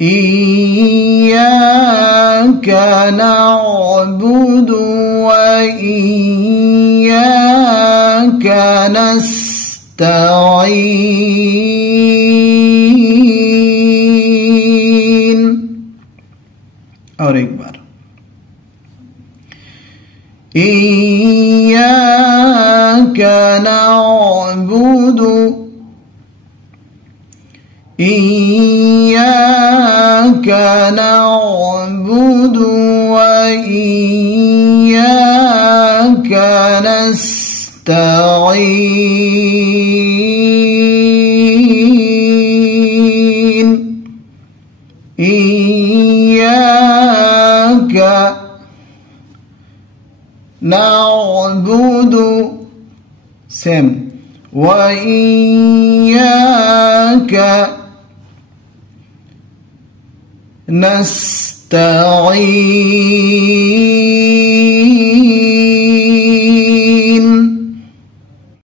إياك نعبد وإياك नस्तعين. और एक बार, إياك نعبد إياك نعبد وإياك نستعين. إياك نعبد سم وإياك نستعين.